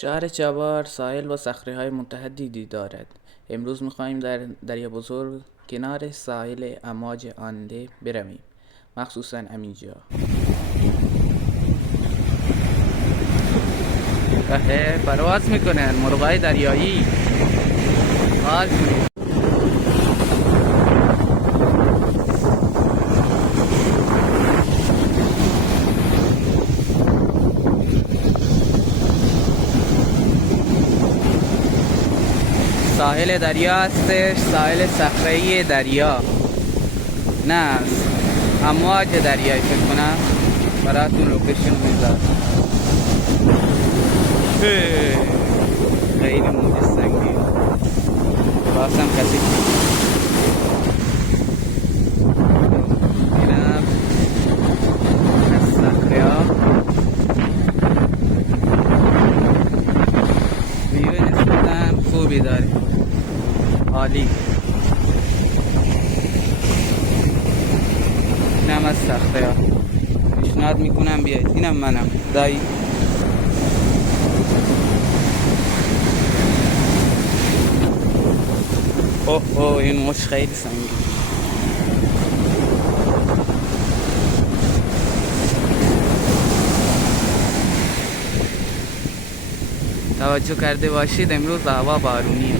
شهر جوار ساحل و صخره‌های متعددی دارد. امروز می‌خواهیم در دریا بزرگ کنار ساحل امواج آنده برویم، مخصوصاً همینجا. پرواز میکنن مرغای دریایی. حال کنید. ساحل دریا هستش، ساحل صخره‌ای دریا نه، امواج دریایی فکر کنم. براتون لوکیشن میذارم. خیلی موج سنگین، بازم کسی اینم از صخره ها ویو نسبتاً خوبی داره، عالی. اینم از صخره ها، پیشنهاد میکنم بیاید. اینم منم دایی. اوه این موج خیلی سنگین. توجه کرده باشید امروز هوا بارونیه.